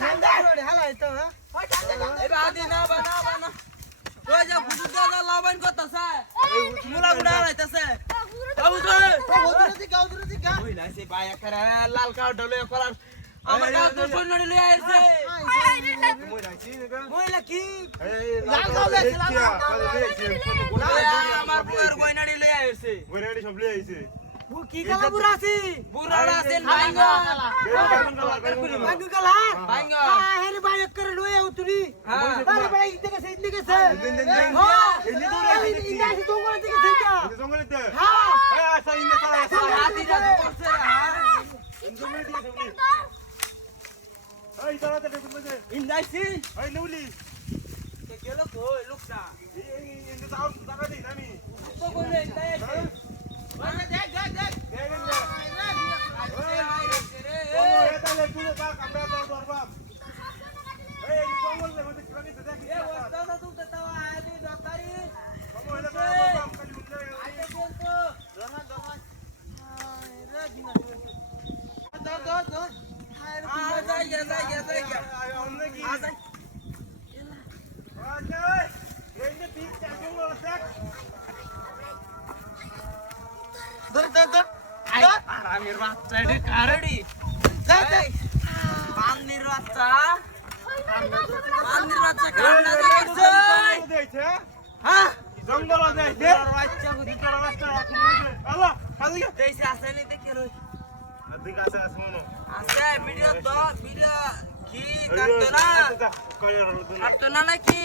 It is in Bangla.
ঠান্ডা করে হালাই তো হ্যাঁ ওই ঠান্ডা এবা আদি না বানা বানা ওই যে বুঝু দাদা লাবাইন করতেছে মুলা গুড়া লাইতেছে বাবু তো ওদুরে দিগা ওই না সে বায়া করে লাল কাউ ডলে কলার আমার কাউ তো সন্নড়ি লই আইছে মইলা কি লাল গাও লেছে লাল আমার বুয়ার গয়নাড়ি লই আইছে ও কি কালা বুড়া আছে বুড়াড়া আছেন ভাইঙ্গা বাঙ্গু কালা ভাইঙ্গা হেরে বাই করে লয়ে উতুরি হ্যাঁ বারে বারে ইন্দে গেছে ইন্দাসি তো করে দিকে থেকে হ্যাঁ হাতি রাত করছে ইন্দাইছি কে গেল কই লোকটা তো কইলে ইন্দাইছি মানে দেখ দেখ দেখ আরামের বাচ্চা এটা কারড়ি পান্নির বাচ্চা কান্না দেখছে হ্যাঁ জঙ্গল আছে বাচ্চা বুদ্ধি দেইছে আসেনি দেখে রই আছে ভিডিও তো ভিডিও কি কাটতো না নাকি